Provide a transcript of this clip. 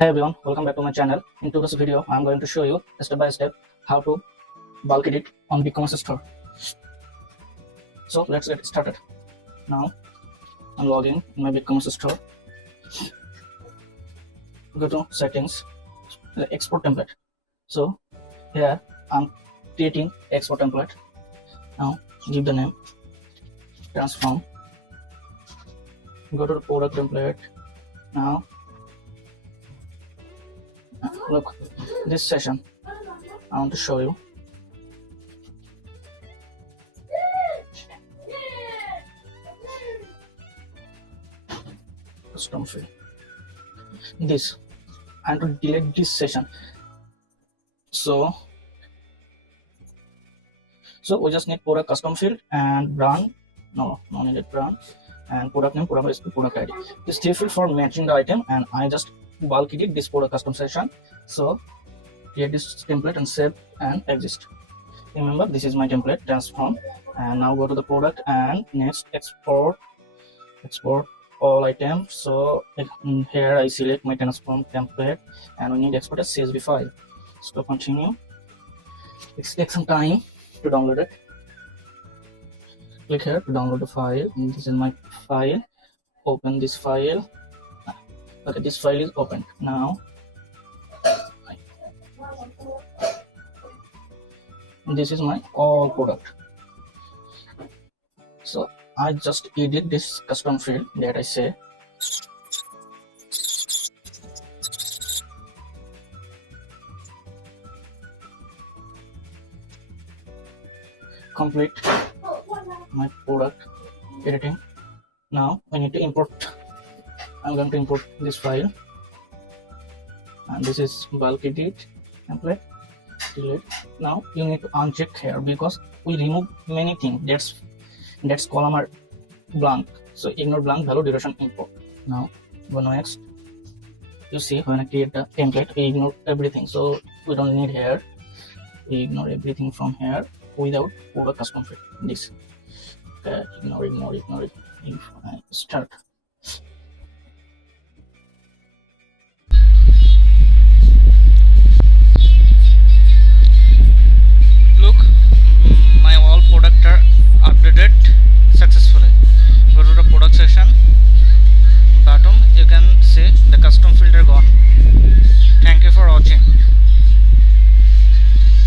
Hey everyone, welcome back to my channel. In today's video, I'm going to show you step by step how to bulk edit on BigCommerce store. So let's get started. Now I'm logging in my BigCommerce store. Go to settings, the export template. So here I'm creating export template. Now give the name, transform. Go to the product template. Now look, this session I want to show you. Custom field. This I want to delete this session. So we just need product custom field and brand. No needed brand and product name, product recipe, product ID. This three field for matching the item, and I just bulk edit this product custom session. So create this template and save and exist. Remember, this is my template, transform. And now go to the product and next export all items. So here I select my transform template and we need to export a CSV file. So continue. It takes some time to download it. Click here to download the file. And this is my file. Open this file. Okay, this file is opened. Now this is my all product. So I just edit this custom field that I say. Complete my product editing. Now I need to import. I'm going to import this file, and this is bulk edit template. Delete. Now you need to uncheck here because we remove many things. That's column are blank. So ignore blank value duration import. Now go next. You see when I create the template, we ignore everything. So we don't need here. We ignore everything from here without product custom field. This. Okay, ignore it. Start.